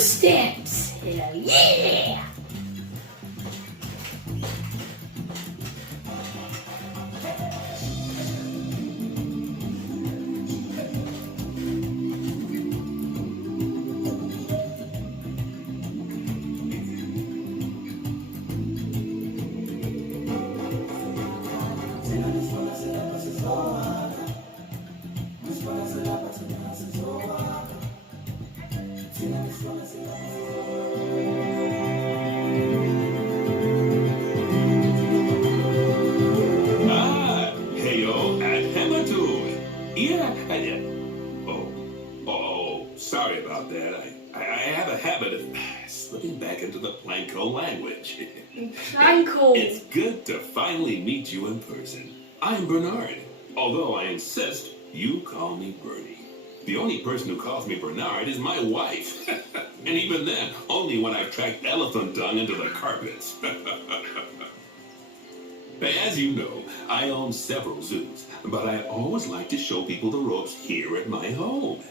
steps. Hell yeah! Heyo, at Hamatu. Yeah, sorry about that. I have a habit of slipping back into the Planko language. Planko. It's good to finally meet you in person. I'm Bernard, although I insist you call me Bertie. The only person who calls me Bernard is my wife. And even then, only when I've tracked elephant dung into the carpets. As you know, I own several zoos, but I always like to show people the ropes here at my home.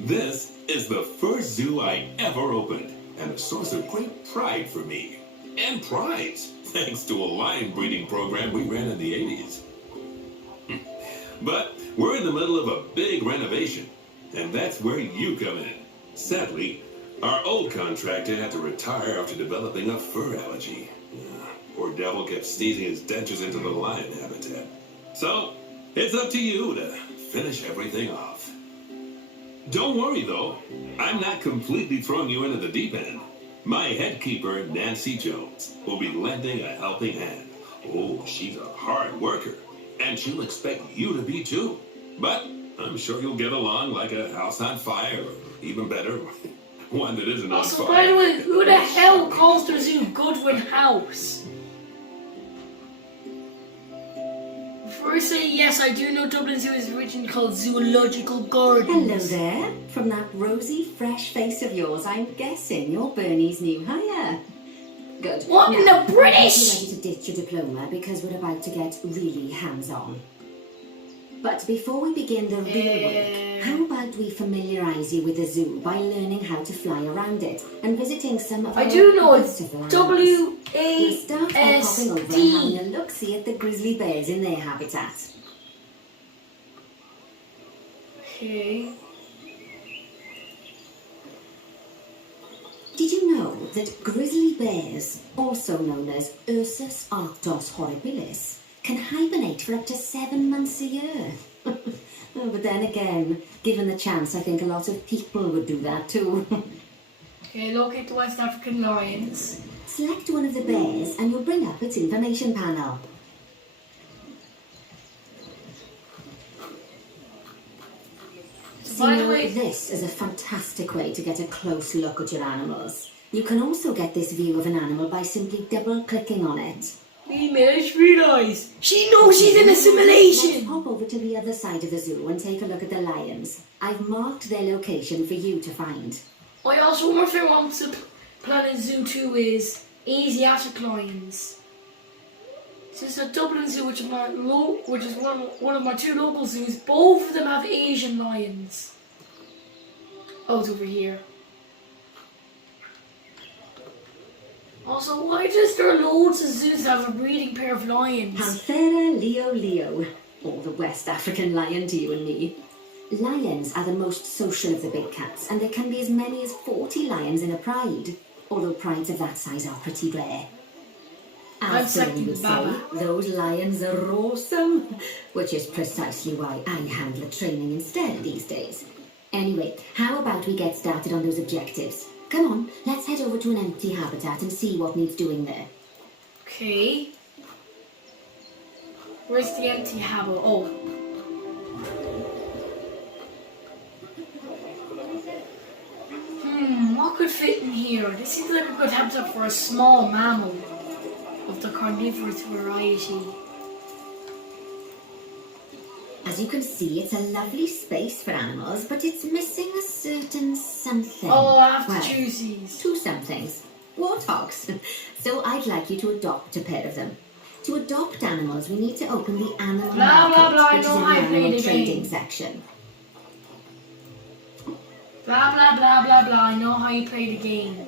This is the first zoo I ever opened, and a source of great pride for me. And prize, thanks to a lion breeding program we ran in the 80s. But we're in the middle of a big renovation, and that's where you come in. Sadly, our old contractor had to retire after developing a fur allergy. Poor devil kept sneezing his dentures into the lion habitat. So, it's up to you to finish everything off. Don't worry, though. I'm not completely throwing you into the deep end. My head keeper, Nancy Jones, will be lending a helping hand. Oh, she's a hard worker, and she'll expect you to be too. But I'm sure you'll get along like a house on fire, or even better, one that isn't on fire. By the way, who the hell calls the Zoo Goodwin house? Before I say yes, I do know Dublin Zoo is originally called Zoological Gardens. Hello there. From that rosy, fresh face of yours, I'm guessing you're Bernie's new hire. Good. What in now, the British? Are you ready to ditch your diploma because we're about to get really hands-on? But before we begin the real work, how about we familiarise you with the zoo by learning how to fly around it and visiting some of our I do know it's festive lands. W-A-S-T. We'll start by popping over and having a look-see at the grizzly bears in their habitat. Okay. Did you know that grizzly bears, also known as Ursus arctos horribilis, can hibernate for up to 7 months a year? But then again, given the chance, I think a lot of people would do that too. Okay, locate the West African lions. Select one of the bears and you'll bring up its information panel. By the So way, this is a fantastic way to get a close look at your animals. You can also get this view of an animal by simply double-clicking on it. we managed to realise she knows she's in a Let's simulation. hop over to the other side of the zoo and take a look at the lions. I've marked their location for you to find. I also wonder if I want to Planet Zoo 2 is Asiatic lions. Since the Dublin Zoo, which is one of my two local zoos, both of them have Asian lions. Oh, it's over here. Also, why does there loads of zoos that have a breeding pair of lions? Panthera leo, or the West African lion to you and me. Lions are the most social of the big cats, and there can be as many as 40 lions in a pride, although prides of that size are pretty rare. As Bernie would say, those lions are awesome, which is precisely why I handle the training instead these days. Anyway, how about we get started on those objectives? Come on, let's head over to an empty habitat and see what needs doing there. Okay. Where's the empty habitat? Oh. What could fit in here? This seems like a good habitat for a small mammal of the carnivorous variety. As you can see, it's a lovely space for animals, but it's missing a certain something. Oh, I have to choose these. Two somethings. Warthogs. So I'd like you to adopt a pair of them. To adopt animals, we need to open the animal Blah, market, blah, blah, which is I in know the how to play animal the trading game. section. Blah, blah, blah, blah, blah. I know how you play the game.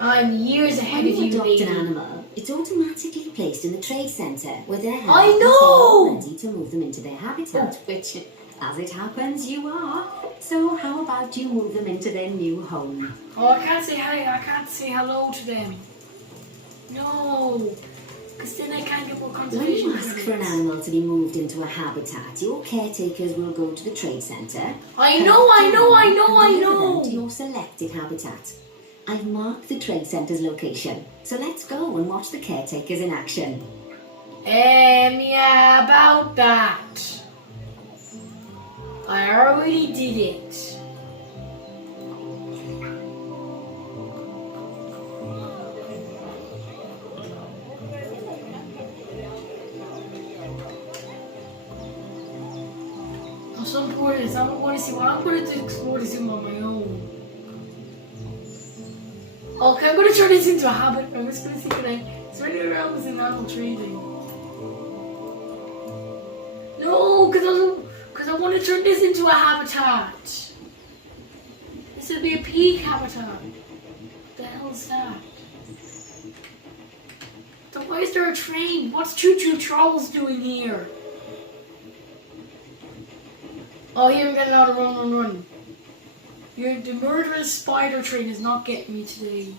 I'm years ahead When of you you, adopt lady. an animal, it's automatically placed in the trade centre where they're I held know! until you're ready to move them into their habitat, which, as it happens, you are. So how about you move them into their new home? Oh, I can't say hi. I can't say hello to them. No. Because then I can't get more When conservation you ask for an credits. animal to be moved into a habitat, your caretakers will go to the trade centre. I know. and deliver them to your selected habitat. I've marked the trade centre's location, so let's go and watch the caretakers in action. Yeah, about that. I already did it. At some point, I'm going to see what I'm going to explore this room on my own. Okay, I'm going to turn this into a habit. I'm just going to see what it's running around with an animal trading. No, because I want to turn this into a habitat. This would be a peak habitat. What the hell is that? So why is there a train? What's Choo Choo Charles doing here? Oh, here I'm getting out of run. The murderous spider train is not getting me today.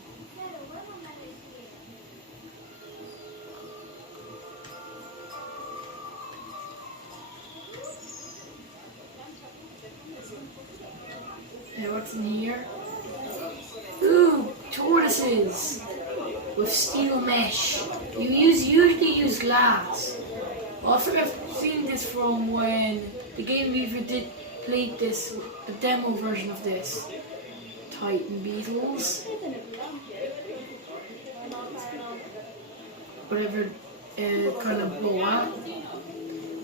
Yeah, what's in here? Ooh, tortoises with steel mesh. You usually use glass. I think I've seen this from when the game Weaver played this, the demo version of this. Titan beetles. Whatever kind of boa.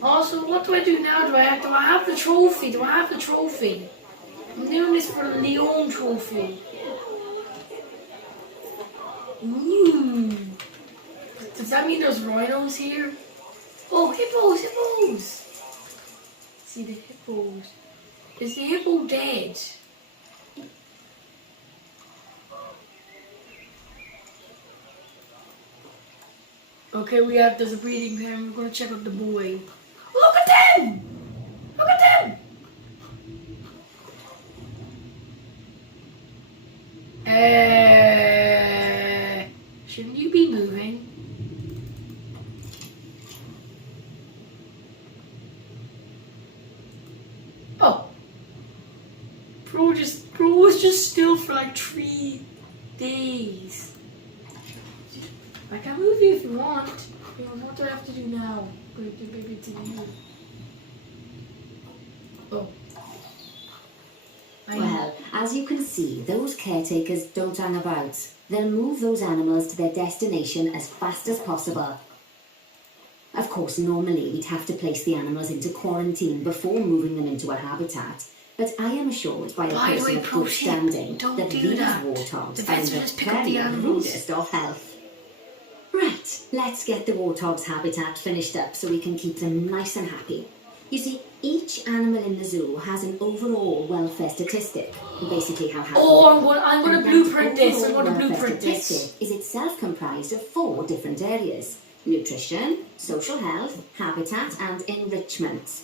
Also, what do I do now? Do I have the trophy? I'm doing this for the Leon trophy. Ooh. Does that mean there's rhinos here? Oh, hippos! See the hippos. Is the hippo dead? Okay, there's a breeding pen. We're gonna check out the boy. Look at them! Shouldn't you be moving? Oh. Bro was just still for like 3 days. I can move you if you want. What do I have to do now? Maybe to you. Oh. Well, as you can see, those caretakers don't hang about. They'll move those animals to their destination as fast as possible. Of course, normally we'd have to place the animals into quarantine before moving them into a habitat, but I am assured by a person of good standing that these warthogs are in the very rudest of health. Right, let's get the warthogs' habitat finished up so we can keep them nice and happy. You see, each animal in the zoo has an overall welfare statistic, basically how happy. Oh, I'm going to blueprint this. Statistic is itself comprised of 4 different areas: nutrition, social health, habitat, and enrichment.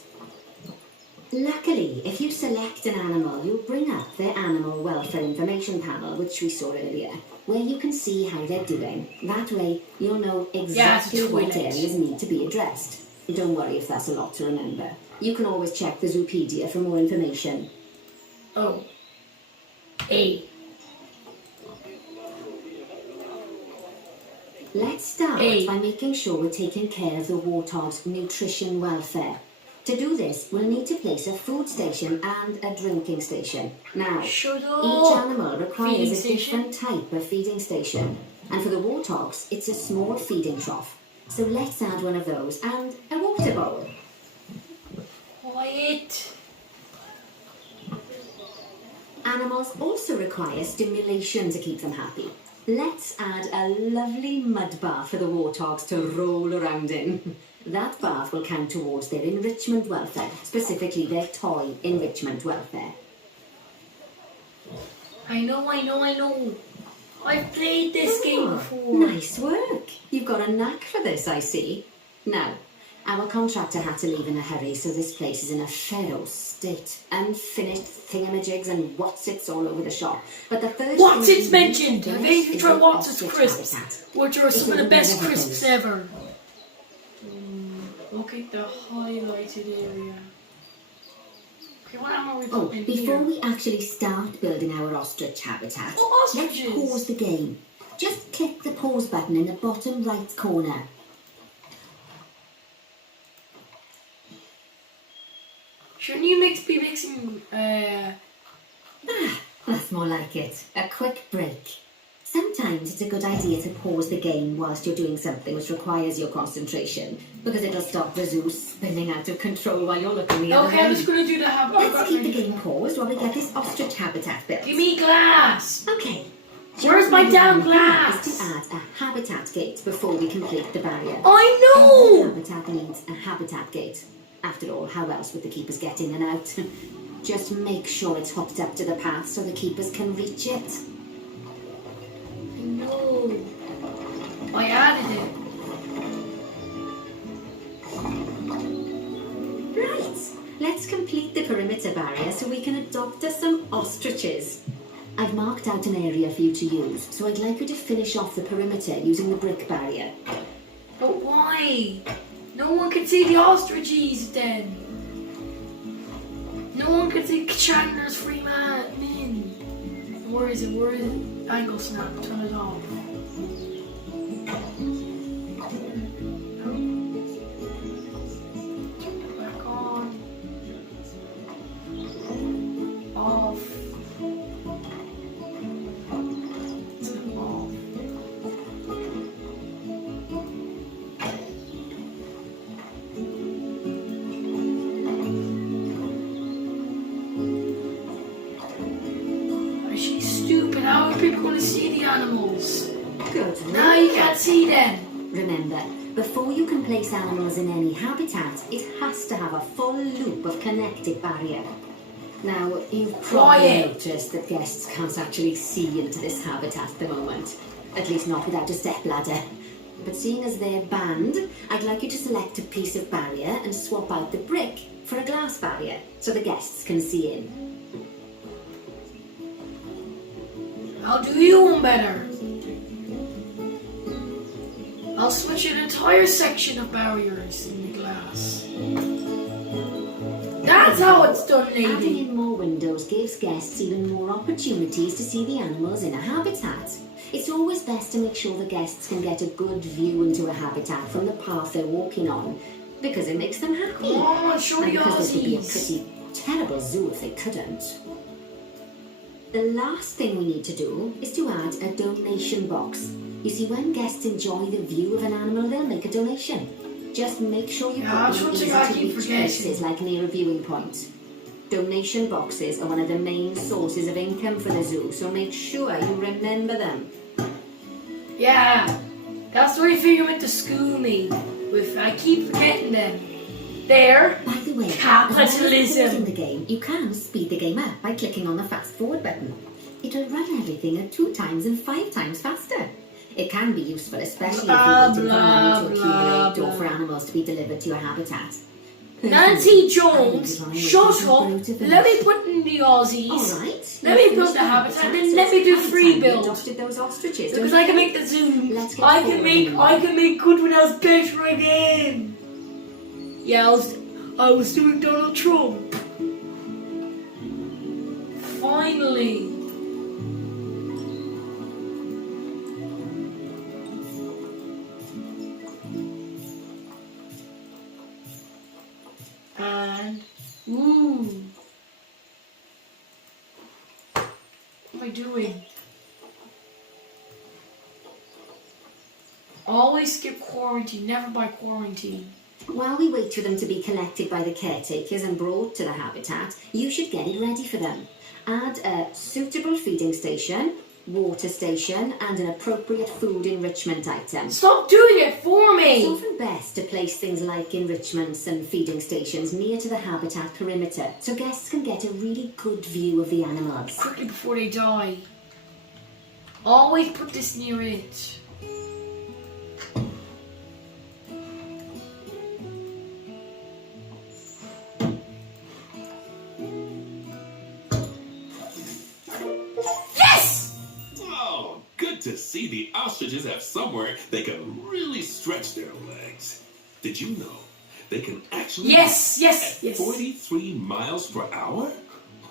Luckily, if you select an animal, you'll bring up their animal welfare information panel, which we saw earlier, where you can see how they're doing. That way, you'll know exactly what areas need to be addressed. Don't worry if that's a lot to remember. You can always check the Zoopedia for more information. Oh. A. Let's start by making sure we're taking care of the warthog's nutrition welfare. To do this, we'll need to place a food station and a drinking station. Now, each animal requires a different type of feeding station. And for the warthogs, it's a small feeding trough. So let's add one of those and a water bowl. Quiet. Animals also require stimulation to keep them happy. Let's add a lovely mud bath for the warthogs to roll around in. That bath will count towards their enrichment welfare, specifically their toy enrichment welfare. I know. I've played this game before. Nice work. You've got a knack for this, I see. Now, our contractor had to leave in a hurry, so this place is in a feral state. Unfinished thingamajigs and whatsits all over the shop. But the first Whatsits mentioned! Have you you tried Whatsits crisps? Which are some of the best crisps ever. Look at the highlighted area. Okay, what am we putting before here? we actually start building our ostrich habitat, ostriches! let's pause the game. Just click the pause button in the bottom right corner. Shouldn't you be mixing, That's more like it. A quick break. Sometimes it's a good idea to pause the game whilst you're doing something which requires your concentration, because it'll stop the zoo spinning out of control while you're looking the other way. Okay, I'm just gonna do the Let's keep the game paused while we get this ostrich habitat built. Give me glass! Okay. Where's my damn Is glass? to add a habitat gate before we complete the barrier. I Every know! habitat needs a habitat gate. After all, how else would the keepers get in and out? Just make sure it's hooked up to the path so the keepers can reach it. I know. I added it. Right, let's complete the perimeter barrier so we can adopt us some ostriches. I've marked out an area for you to use, so I'd like you to finish off the perimeter using the brick barrier. But why? No one can see the ostriches then. No one can see Chandler's free man. Where is it? Where is it? Angle snap. Turn it off. Back on. Off. Off. She's stupid. How are people going to see the animals? Good. Now you can't see them. Remember, before you can place animals in any habitat, it has to have a full loop of connected barrier. Now, you've probably Quiet. noticed that guests can't actually see into this habitat at the moment. At least not without a stepladder. But seeing as they're banned, I'd like you to select a piece of barrier and swap out the brick for a glass barrier so the guests can see in. I'll do you one better. I'll switch an entire section of barriers in the glass. That's how it's done, Adding lady. in more windows gives guests even more opportunities to see the animals in a habitat. It's always best to make sure the guests can get a good view into a habitat from the path they're walking on, because it makes them happy. Come on, show And the because this would be a Aussies. pretty terrible zoo if they couldn't. The last thing we need to do is to add a donation box. You see, when guests enjoy the view of an animal, they'll make a donation. Just make sure you Yeah, put them that's easy what I to keep reach forgetting. places like near a viewing point. Donation boxes are one of the main sources of income for the zoo, so make sure you remember them. Yeah, that's the only thing you went to school me with. I keep forgetting them. There. By the way, Capitalism. while you're pausing the game, you can speed the game up by clicking on the fast forward button. It'll run everything at 2 times and 5 times faster. It can be useful, especially if you're waiting for money to accumulate or for animals to be delivered to your habitat. Nancy Jones, shut up. Let me put in the Aussies. Alright. Let me build the habitat, then let me do free build. Adopted those ostriches. Because I can make the zoo. Let's get I forward. can make Goodwin House better again. Yeah, I was doing Donald Trump. Finally. And ooh. What am I doing? Always skip quarantine, never by quarantine. While we wait for them to be collected by the caretakers and brought to the habitat, you should get it ready for them. Add a suitable feeding station, water station, and an appropriate food enrichment item. Stop doing it for It's me! often best to place things like enrichments and feeding stations near to the habitat perimeter so guests can get a really good view of the animals. Quickly before they die. Always put this near it. Yes! Oh, good to see the ostriches have somewhere they can really stretch their legs. Did you know they can actually Yes, at yes, yes. 43 miles per hour?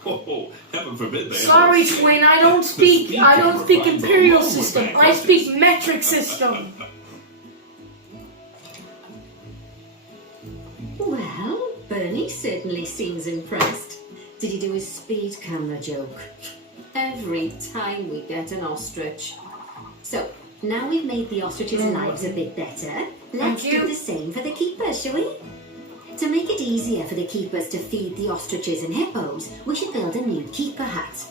Oh, heaven forbid they Sorry, ever twin. I don't speak imperial along with system. that I speak metric system. Well, Bernie certainly seems impressed. Did he do his speed camera joke? Every time we get an ostrich. So, now we've made the ostriches' lives a bit better, let's you. do the same for the keepers, shall we? To make it easier for the keepers to feed the ostriches and hippos, we should build a new keeper hut.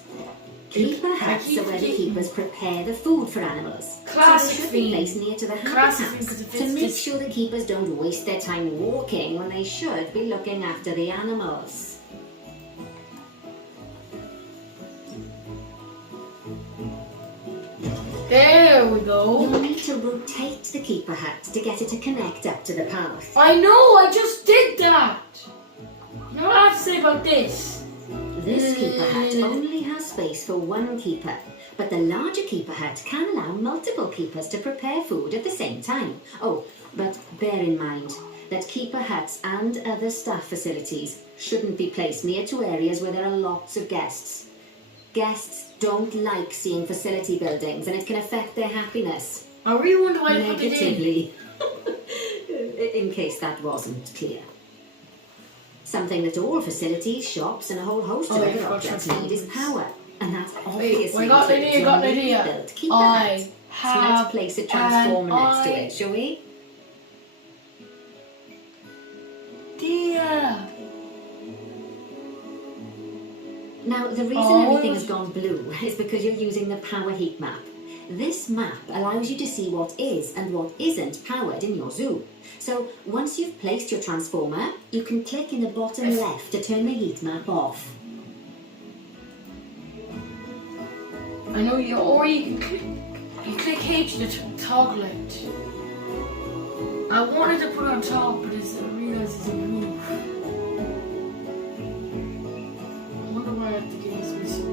Keeper huts are where the keepers prepare the food for animals. Classic So they should be theme. placed near to the Classic theme, habitats 'cause it to fits make this- sure the keepers don't waste their time walking when they should be looking after the animals. There we go. You'll need to rotate the keeper hut to get it to connect up to the path. I know, I just did that. You know what I have to say about this? This keeper hut only has space for one keeper, but the larger keeper hut can allow multiple keepers to prepare food at the same time. Oh, but bear in mind that keeper huts and other staff facilities shouldn't be placed near to areas where there are lots of guests. Guests don't like seeing facility buildings and it can affect their happiness. I really wonder why I put it in. Negatively. In case that wasn't clear. Something that all facilities, shops, and a whole host of Oh, I other forgot objects Transformers. need is power. And that's Wait, obviously I got an includes idea, a got an newly idea. built keeper I hut. So have let's place a transformer an next to it, shall we? idea. Now, the reason Oh. everything has gone blue is because you're using the power heat map. This map allows you to see what is and what isn't powered in your zoo. So, once you've placed your transformer, you can click in the bottom left to turn the heat map off. I know you, or you click H to toggle it. I wanted to put it on top, but I realized it's a move. I wonder why I have to get this missing.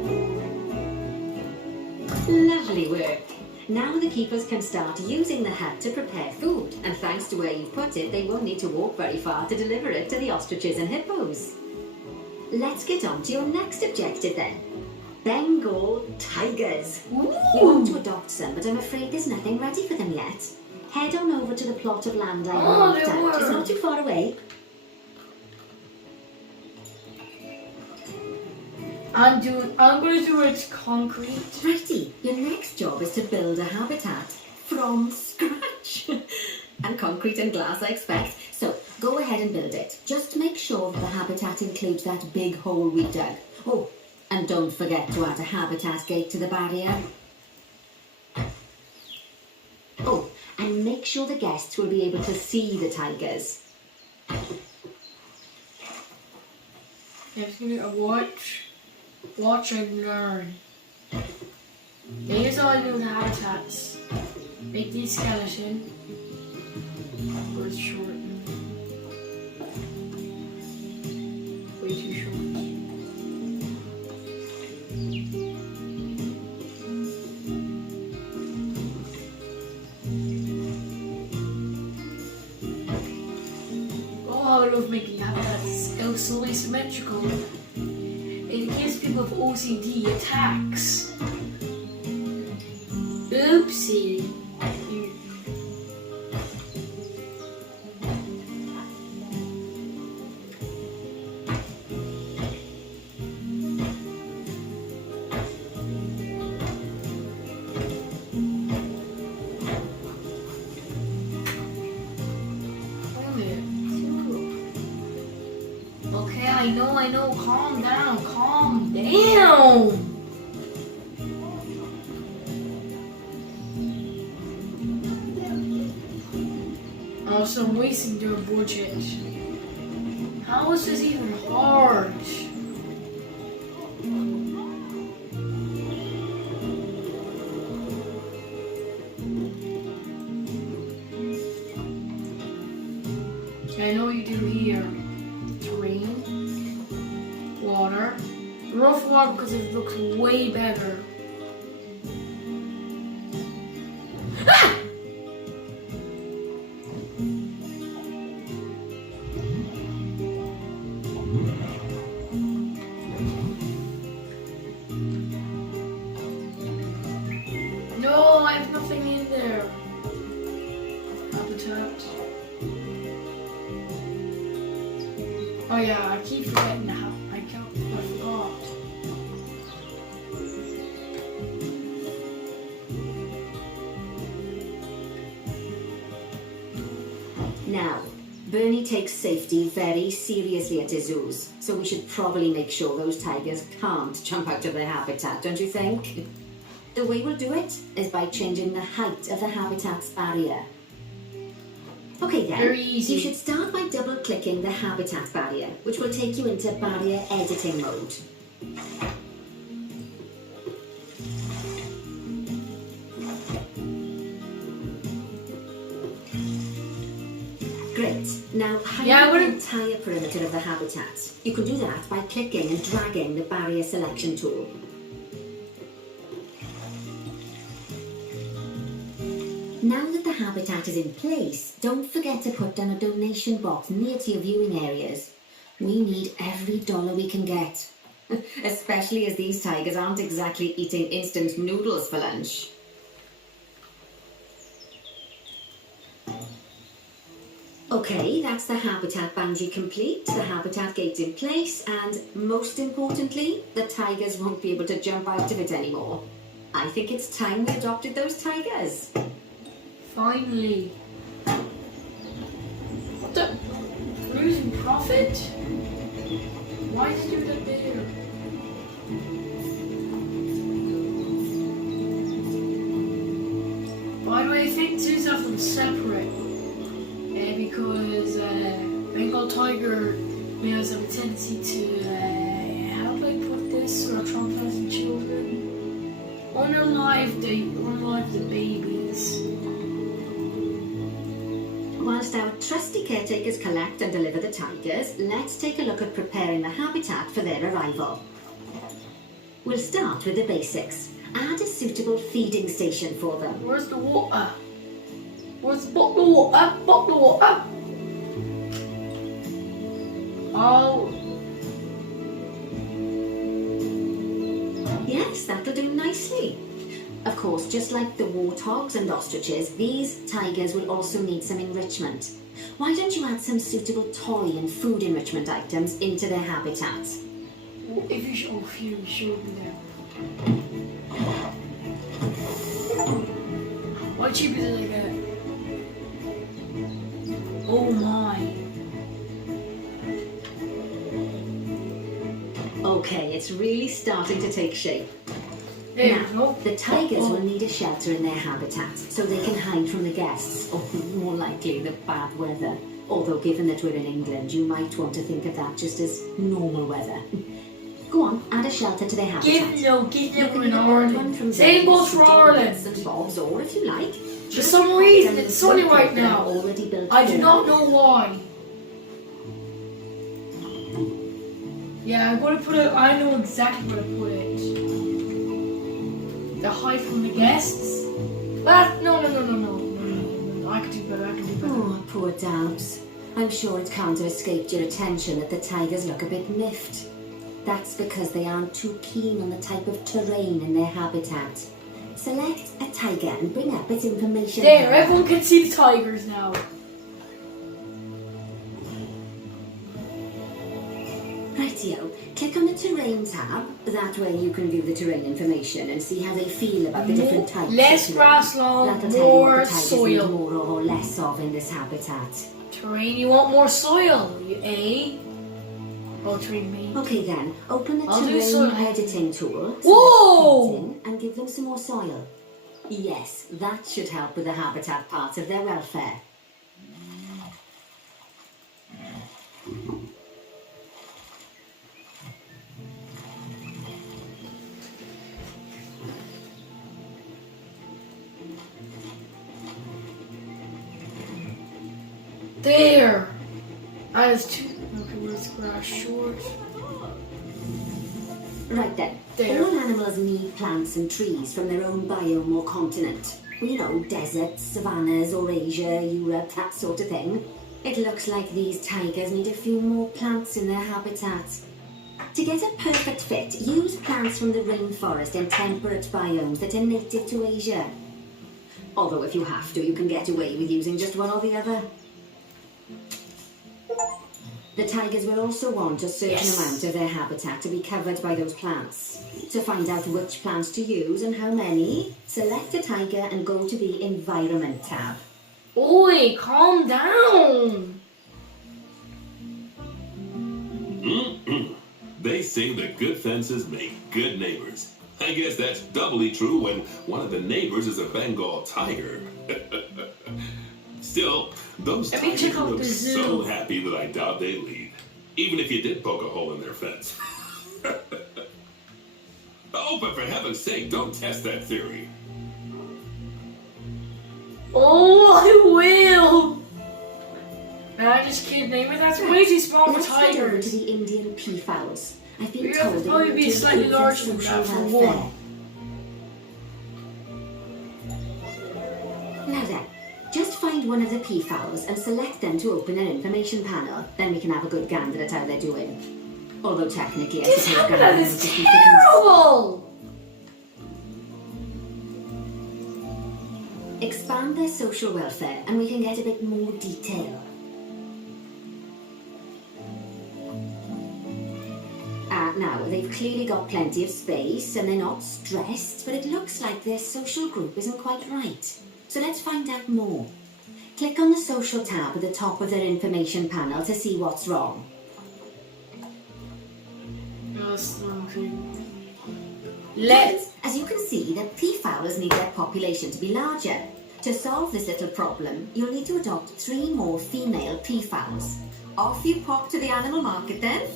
Lovely work. Now the keepers can start using the hut to prepare food, and thanks to where you put it, they won't need to walk very far to deliver it to the ostriches and hippos. Let's get on to your next objective then. Bengal tigers. You want to adopt some, but I'm afraid there's nothing ready for them yet. Head on over to the plot of land I marked there out. It's were. not too far away. I'm gonna do it concrete. Righty, your next job is to build a habitat from scratch. And concrete and glass, I expect. So, go ahead and build it. Just make sure that the habitat includes that big hole we dug. Oh, and don't forget to add a habitat gate to the barrier. Oh, and make sure the guests will be able to see the tigers. I'm just gonna watch and learn. Here's how I build habitats. Make the skeleton. Or it's short. Way too short. Oh, I love making habitats. It's so asymmetrical. It gives people with OCD attacks. Oopsie. Okay, I know. Calm down. Also, I'm wasting their budget. How is this even hard? I know what you do here. Terrain, water. Rough water because it looks way better. Ah! No, I have nothing in there. Habitat. Oh yeah, I keep forgetting how I forgot. Now, Bernie takes safety very seriously at his zoos, so we should probably make sure those tigers can't jump out of their habitat, don't you think? The way we'll do it is by changing the height of the habitat's barrier. Okay then, Very easy. you should start by double-clicking the habitat barrier, which will take you into barrier editing mode. Great. Now heighten the entire perimeter of the habitat. You can do that by clicking and dragging the barrier selection tool. Now that the habitat is in place, don't forget to put down a donation box near to your viewing areas. We need every dollar we can get, especially as these tigers aren't exactly eating instant noodles for lunch. Okay, that's the habitat boundary complete, the habitat gate's in place, and most importantly, the tigers won't be able to jump out of it anymore. I think it's time we adopted those tigers. Finally. What the? We're losing profit? Why did you do that there? Why do I think zoos have them separate? Because Bengal tiger males have a tendency to, how do I put this, sort of traumatizing children? Unalive the babies. Whilst our trusty caretakers collect and deliver the tigers, let's take a look at preparing the habitat for their arrival. We'll start with the basics. Add a suitable feeding station for them. Where's the water? Where's the bottle of water? Bottle of water! Oh. Yes, that'll do nicely. Of course, just like the warthogs and ostriches, these tigers will also need some enrichment. Why don't you add some suitable toy and food enrichment items into their habitat? If you show, here, showed me there. What cheap is it like that? Oh my. Okay, it's really starting to take shape. There you Now, go. the tigers will need a shelter in their habitat so they can hide from the guests, or more likely the bad weather. Although given that we're in England, you might want to think of that just as normal weather. Go on, add a shelter to their habitat. Give You them can in get one Ireland. from Same goes Zane's, for Ireland. St. Bob's, or if you like. For some reason, it's sunny right They're now. already built I do for not them. know why. Yeah, I'm gonna put it. I know exactly where to put it. The height from the guests. But no. I could do better. Oh, poor Dabs. I'm sure it can't have escaped your attention that the tigers look a bit miffed. That's because they aren't too keen on the type of terrain in their habitat. Select a tiger and bring up its information. There, everyone can see the tigers now. Rightio. Click on the terrain tab. That way you can view the terrain information and see how they feel about the different types. Less of terrain. grassland, That'll tell you what more the tigers need soil. more or less of in this habitat. Terrain, you want more soil, eh? Oh, terrain me. Okay then, open the I'll do soil. terrain editing tool. Whoa! Select editing and give them some more soil. Yes, that should help with the habitat part of their welfare. There! That is too. Okay, where's grass short? Right then. There. All animals need plants and trees from their own biome or continent. You know, deserts, savannas, Eurasia, Europe, that sort of thing. It looks like these tigers need a few more plants in their habitat. To get a perfect fit, use plants from the rainforest in temperate biomes that are native to Asia. Although if you have to, you can get away with using just one or the other. The tigers will also want a certain amount of their habitat to be covered by those plants. To find out which plants to use and how many, select a tiger and go to the Environment tab. Oi, calm down! They say that good fences make good neighbors. I guess that's doubly true when one of the neighbors is a Bengal tiger. Still, those Let me tigers check out look the zoo. so happy that I doubt they'd leave, even if you did poke a hole in their fence. Oh, but for heaven's sake, don't test that theory. Oh, I will! Nah, just kidding. Maybe that's way too small for Let's head over to tigers. the Indian peafowls. I've been You're told gonna they probably will be take slightly good larger than social that for welfare. one. Now then, just find one of the peafowls and select them to open an information panel. Then we can have a good gander at how they're doing. Although technically, I This suppose habitat gandering is would just be for geese. terrible! Expand their social welfare and we can get a bit more detail. Now, they've clearly got plenty of space and they're not stressed, but it looks like their social group isn't quite right. So let's find out more. Click on the social tab at the top of their information panel to see what's wrong. That's not good. As you can see, the peafowls need their population to be larger. To solve this little problem, you'll need to adopt 3 more female peafowls. Off you pop to the animal market then.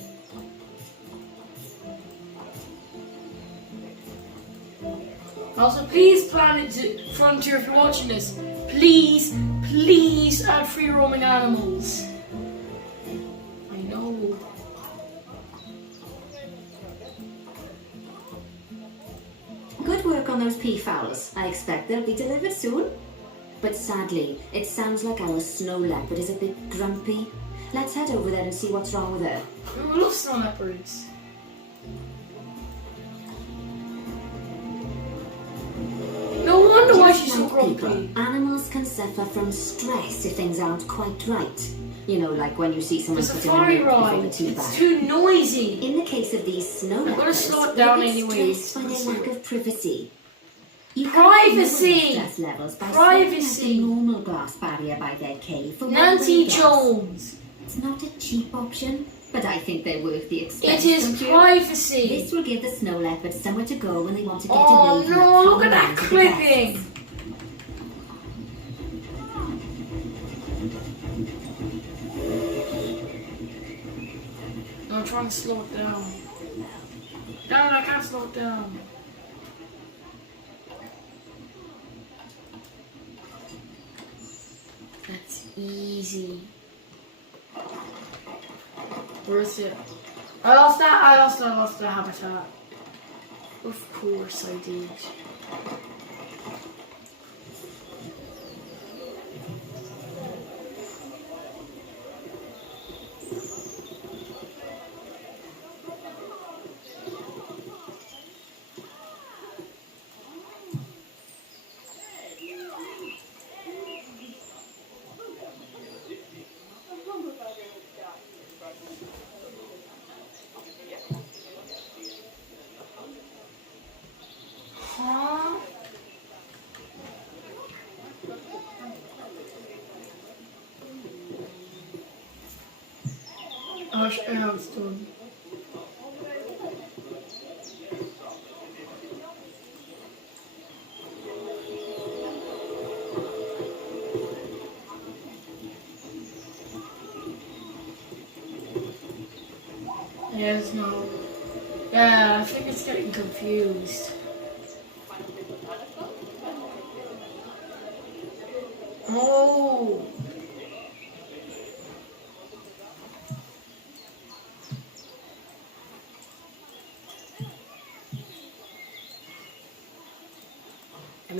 Also, please, Planet Frontier, if you're watching this, please add free roaming animals. I know. Good work on those peafowls. I expect they'll be delivered soon. But sadly, it sounds like our snow leopard is a bit grumpy. Let's head over there and see what's wrong with her. I love snow leopards. No wonder why she's so Just like grumpy. people, animals can suffer from stress if things aren't quite right. You know, like when you see someone The putting safari milk before ride, the tea it's bag. too noisy. In the case of these snow I'm gonna leopards, slow it they're down a bit anyway. stressed by their lack of privacy. You Privacy! can lower their stress levels by Privacy! setting up a normal glass barrier by their cave for Nancy one-way guests. Jones. It's not a cheap option, but I think they're worth the expense. It is don't you? privacy. This will give the snow leopards somewhere to go when they want to get Oh away from no, the look at that problems of the guests. clipping. No, I'm trying to slow it down. No, I can't slow it down. That's easy. Where is it? I lost the habitat. Of course I did. Huh? Oh, it's done. Yes, no. Yeah, I think it's getting confused. Oh.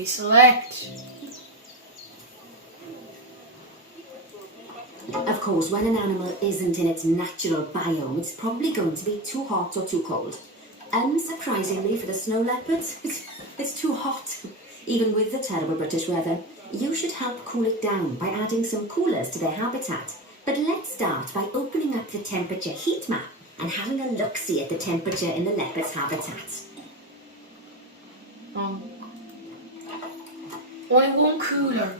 we select. Of course, when an animal isn't in its natural biome, it's probably going to be too hot or too cold. Unsurprisingly for the snow leopards, it's too hot. Even with the terrible British weather, you should help cool it down by adding some coolers to their habitat. But let's start by opening up the temperature heat map and having a look-see at the temperature in the leopard's habitat. Only one cooler.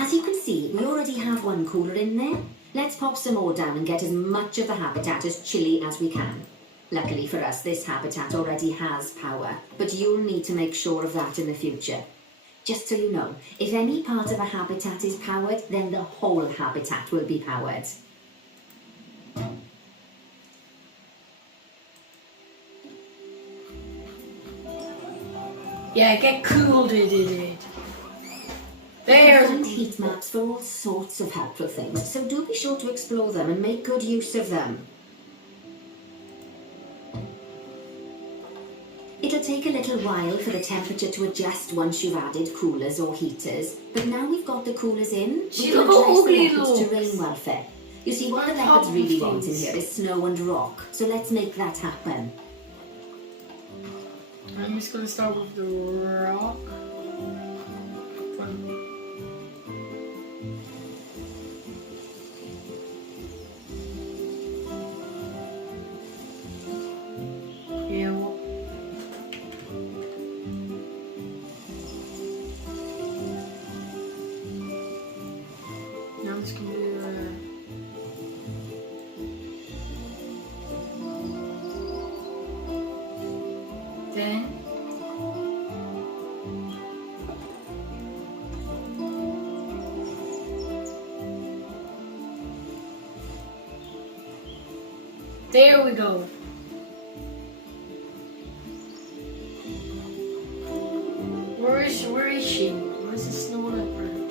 As you can see, we already have one cooler in there. Let's pop some more down and get as much of the habitat as chilly as we can. Luckily for us, this habitat already has power, but you'll need to make sure of that in the future. Just so you know, if any part of a habitat is powered, then the whole habitat will be powered. Yeah, get cooled it. There's There's heat maps for all sorts of helpful things, so do be sure to explore them and make good use of them. It'll take a little while for the temperature to adjust once you've added coolers or heaters, but now we've got the coolers in, we See, can look how address the ugly it leopard's looks. terrain welfare. You see, what the What leopards really want in happens? here is snow and rock, so let's make that happen. I'm just gonna start with the rock. Yeah. Now I'm just gonna do then. There we go. Where is she? Where's the snow leopard?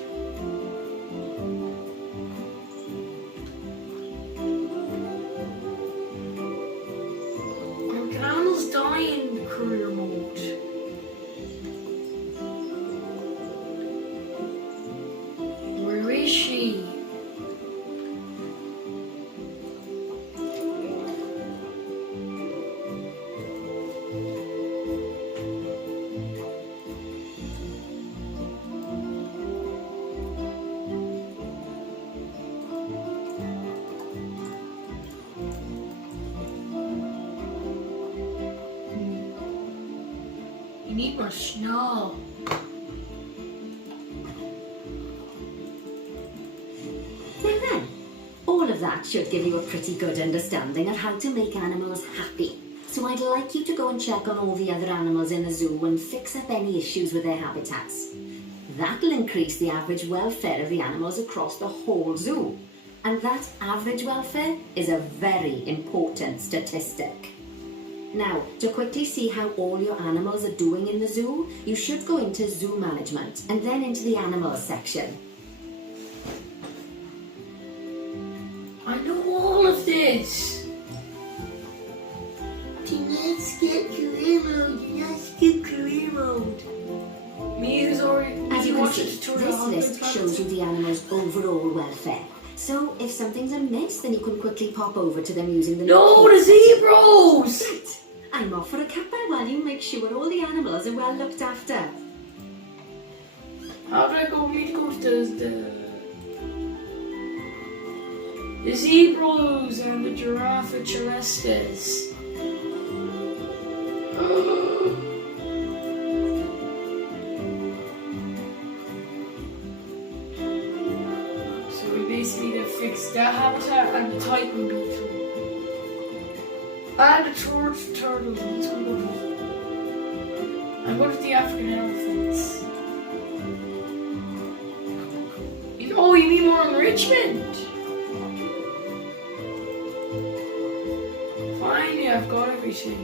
Can animals die in career mode? Where is she? You need more snow. Now then, all of that should give you a pretty good understanding of how to make animals happy. So I'd like you to go and check on all the other animals in the zoo and fix up any issues with their habitats. That'll increase the average welfare of the animals across the whole zoo. And that average welfare is a very important statistic. Now, to quickly see how all your animals are doing in the zoo, you should go into zoo management and then into the animals section. I know all of this. Do not skip career mode. Do not skip career mode. Mews already. As you can watched see, the tutorial this on list the shows you the animal's overall welfare. So if something's amiss, then you can quickly pop over to them using the... No, the zebras! Right. I'm off for a cuppa while you make sure all the animals are well looked after. How do I go? We need to go to the zebras and the giraffe terrestres. So we basically need to fix that habitat and the titan beetle. And the turtle. Let's go to I'm going to the African elephants. Oh, you need more enrichment? Fine, yeah, I've got everything.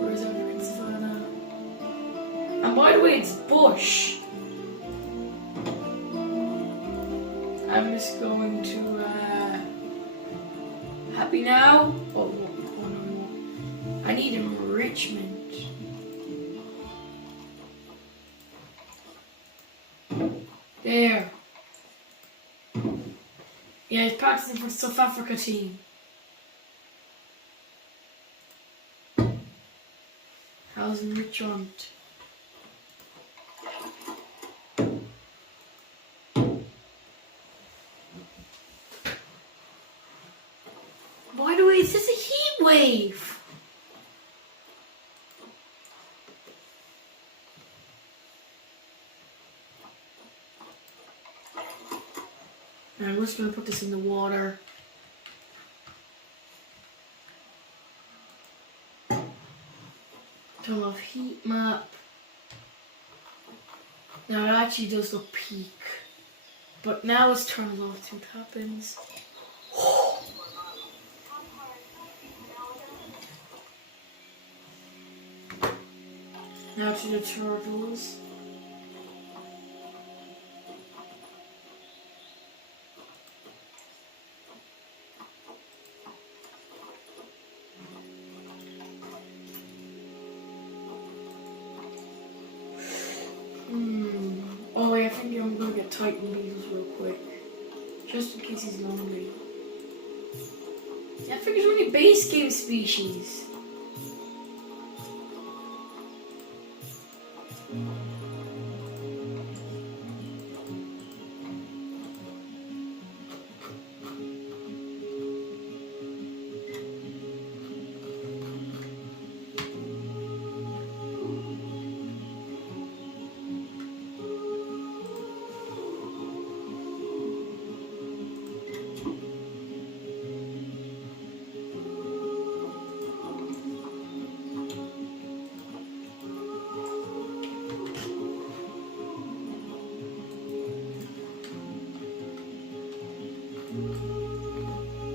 Where is African savannah? And by the way, it's bush. I'm just going to, happy now? Oh no. I need enrichment. There. Yeah, he's practicing for the South Africa team. How's Richmond? By the way, is this a heat wave? I'm just going to put this in the water. Turn off heat map. Now it actually does look peak. But now it's turned off, see what happens. Now to the turtles. Oh wait, I think I'm gonna get Titan Beetles real quick. Just in case he's lonely. Yeah, I think it's only base game species.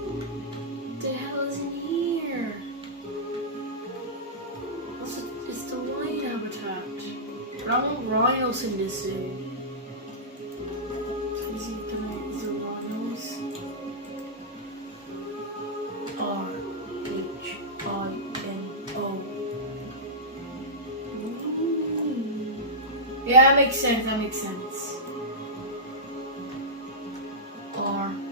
What the hell is in here? It's the lion habitat. But I want rhinos in this zoo. So is it rhinos? R-H-I-N-O. Yeah, that makes sense, that makes sense. R-H.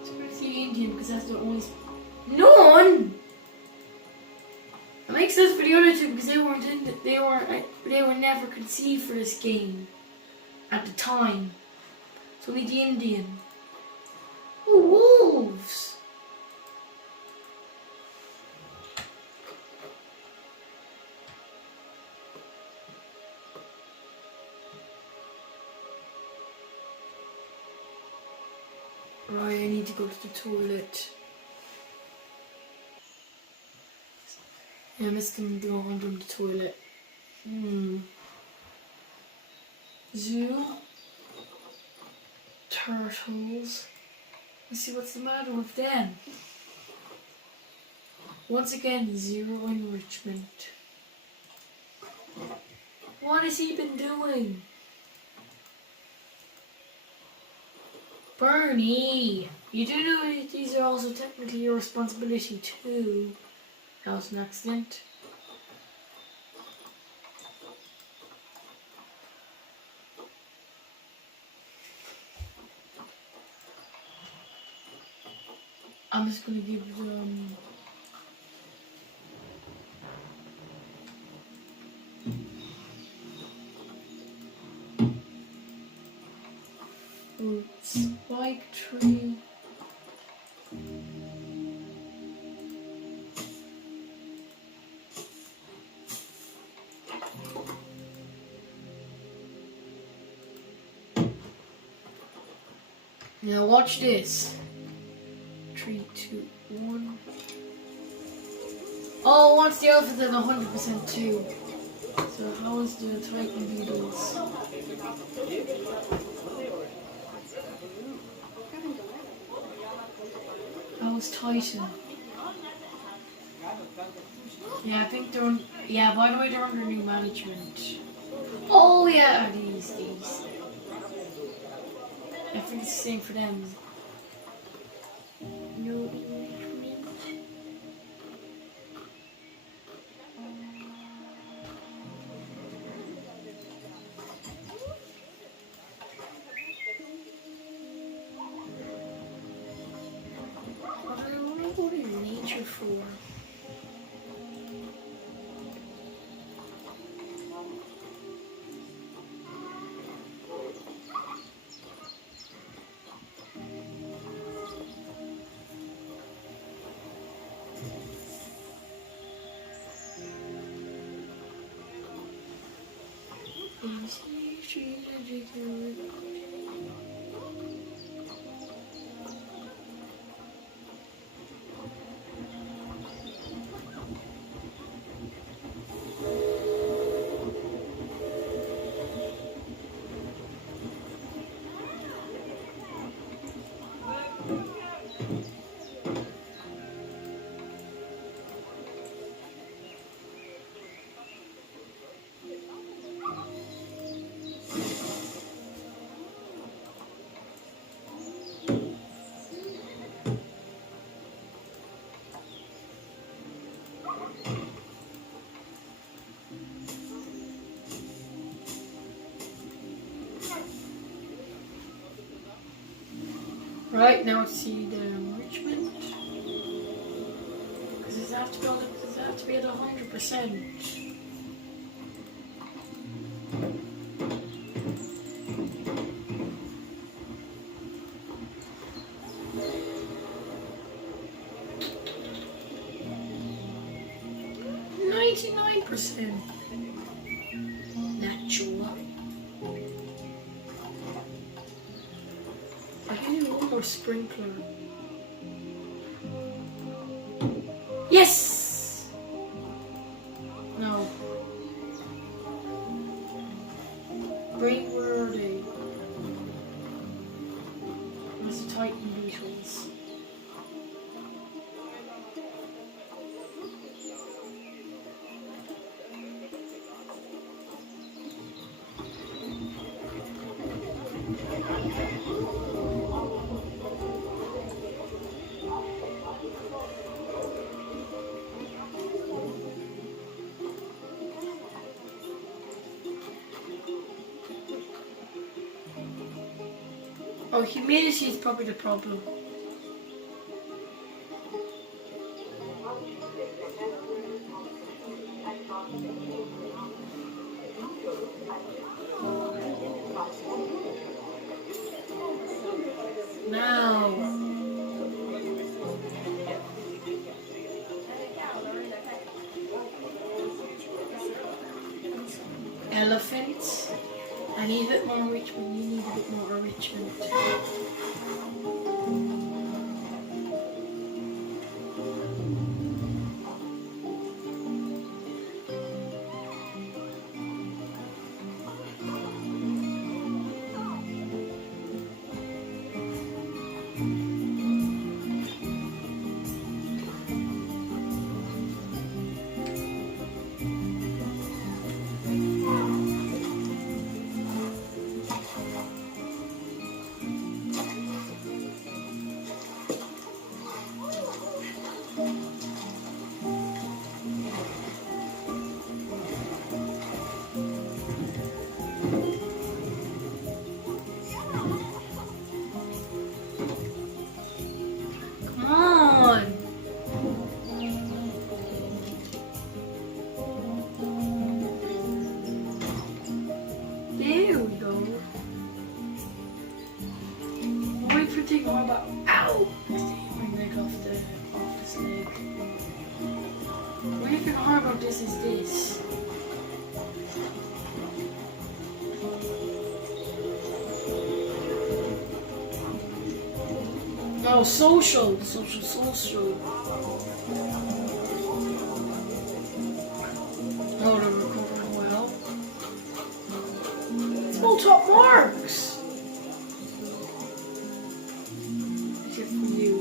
It's pretty Indian because that's the only... None! That makes sense for the other two because they were never conceived for this game at the time. It's only the Indian. Oh, wolves! Right, I need to go to the toilet. Yeah, I missed them going to the toilet. Zoo. Turtles. Let's see what's the matter with them. Once again, 0 enrichment. What has he been doing? Bernie, you do know these are also technically your responsibility too. That was an accident. I'm just gonna give them spike tree. Now watch this. 3, 2, 1. Oh, once the elephant at 100% too. So how is the Titan Beetles? How is Titan? Yeah, I think they're on. Yeah, by the way, they're under new management. Oh yeah, these. I think it's the same for them. No management. Right, now let's see the enrichment. Because does it have to be at 100%? %. Natural. I can do one more sprinkler. Yes! No. Bring where are they? Where's the Titan beetles? Oh, humidity is probably the problem. Now. Elephants. I need a bit more enrichment. You need a bit more enrichment. Ow! My leg off this leg. What do you think hard about this is this? Oh, social. Oh, they're recovering well. It's all top marks. Except for you.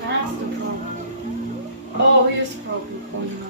That's the problem. Oh, here's the problem. Oh, no.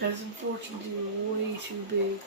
That is unfortunately way too big.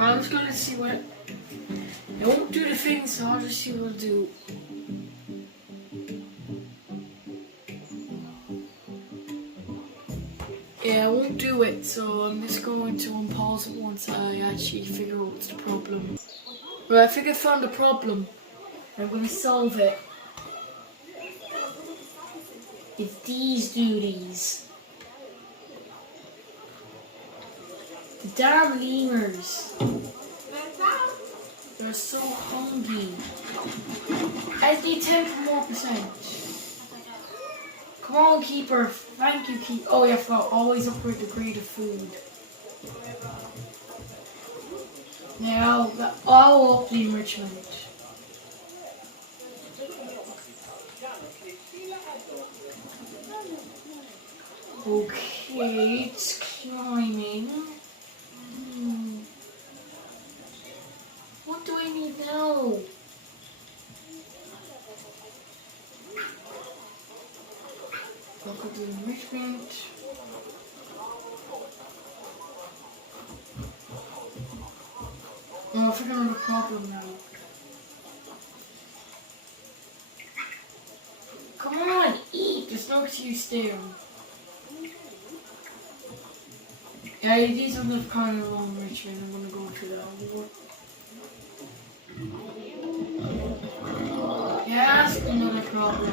I'm just gonna see what. I won't do the thing, so I'll just see what I'll do. Yeah, I won't do it, so I'm just going to unpause it once I actually figure out what's the problem. Right, I think I found the problem. I'm gonna solve it. It's these duties. The damn lemurs. They're so hungry. I need 10 more percent. Come on, keeper. Thank you, keeper. Oh, yeah, for always upgrade the grade of food. Now, I'll up the enrichment. Okay, it's climbing. What do I need now? Look at the enrichment. Oh, I think I have a problem now. Come on, eat! There's no excuse there. Yeah, these are the kind of low enrichment. I'm gonna go through that. Yeah, that's another problem.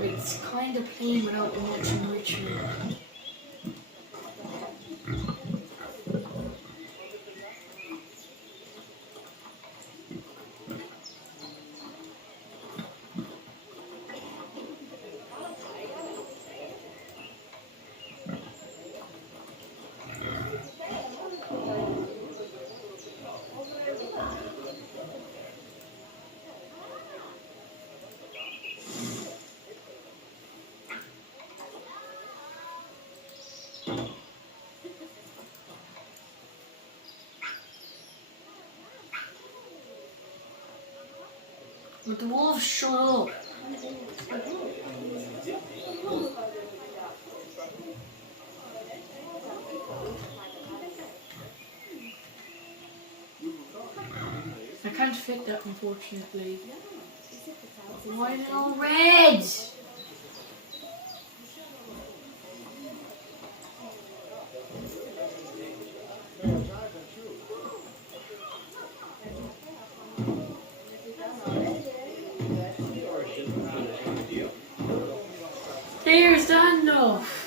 It's kind of plain without much enrichment. But the wolves shut up. I can't fit that, unfortunately. Why is it all red? There's that enough.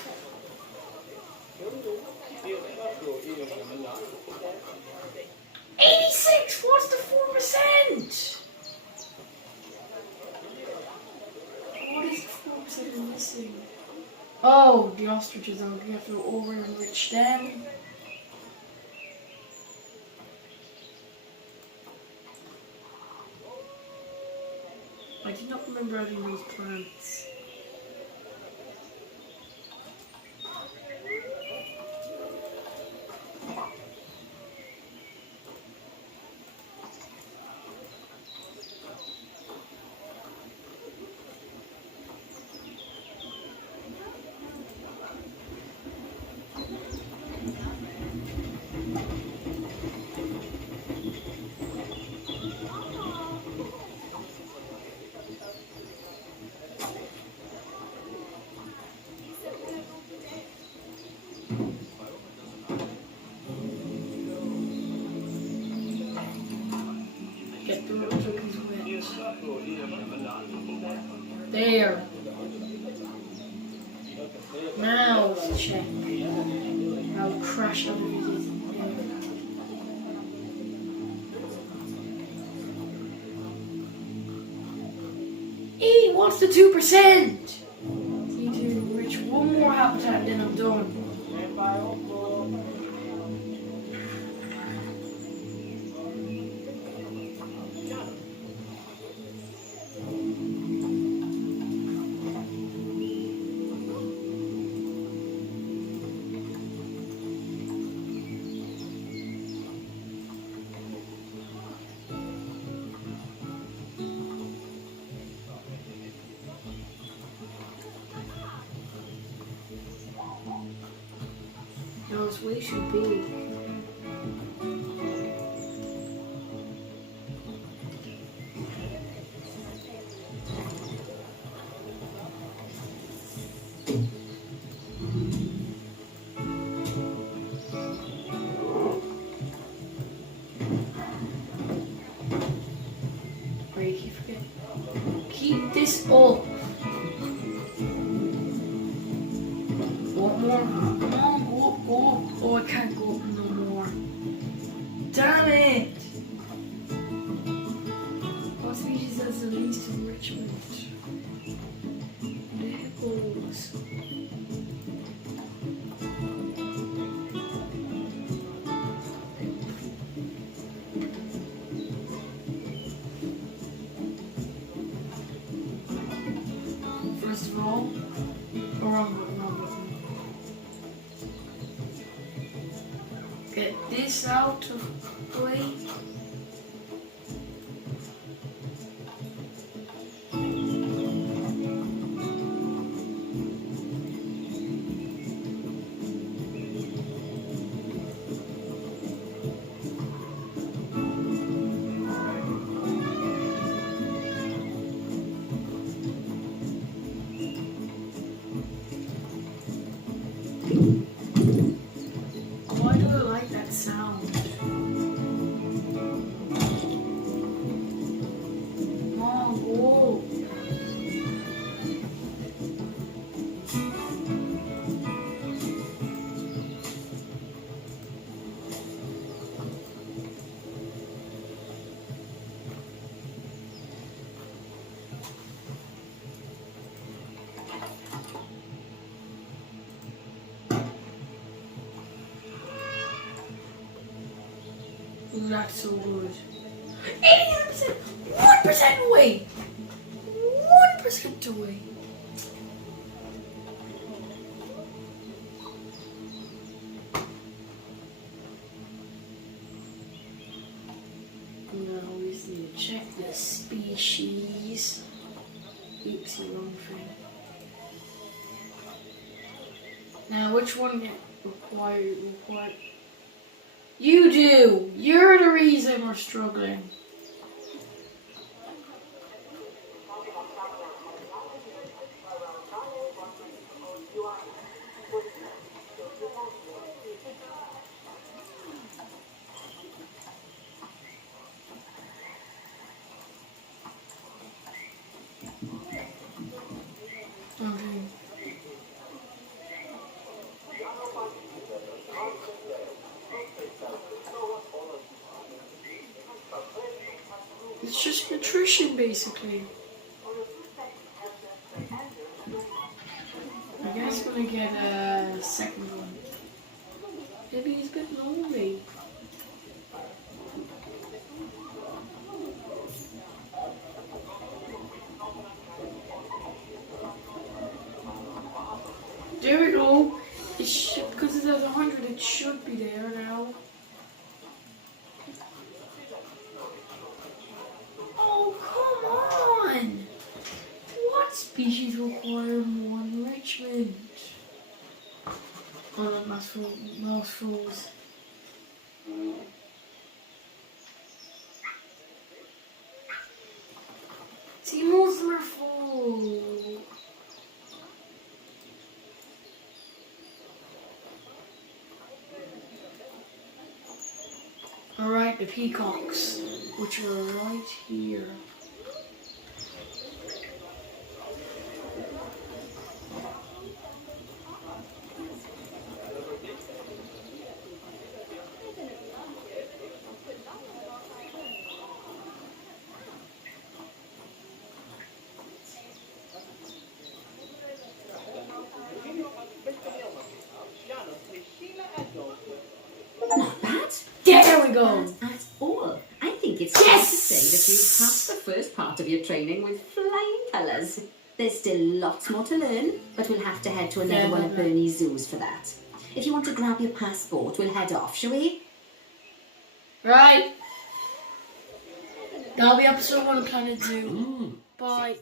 What's the 4%? What is the 4% missing? Oh, the ostriches. We have to over enrich them. I did not remember adding those plants. Get the tokens wet. There. Now check. I'll crash everything. Hey, what's the 2%? Need to reach one more habitat, then I'm done. No, it's way too big. Wait, keep forgetting. Keep this up. What more? Come on, go up, go up. Oh, I can't go up no more. Damn it! What species has the least enrichment? The hippos. First of all, wrong button. Get this out of the way. Why do I like that sound? Oh, whoa. Ooh, that's so good. 89%! 1% away! 1% away. Now we just need to check the species. Oopsie, wrong thing. Now, which one required? You do! You're the reason we're struggling. Okay. It's just nutrition, basically. I guess we're gonna get a second one. Maybe he's a bit lonely. There we go. It should, because it has 100, it should be there now. Oh, come on! What species require more enrichment? Oh, no, mouse froze. See, most of them are full. Alright, the peacocks, which are right here. Not bad. There we go. Not at all. I think it's Yes! fair to say that you've passed the first part of your training with flying colours. There's still lots more to learn, but we'll have to head to another one of Bernie's zoos for that. If you want to grab your passport, we'll head off, shall we? Right. That'll be episode 1 of Planet Zoo. Bye.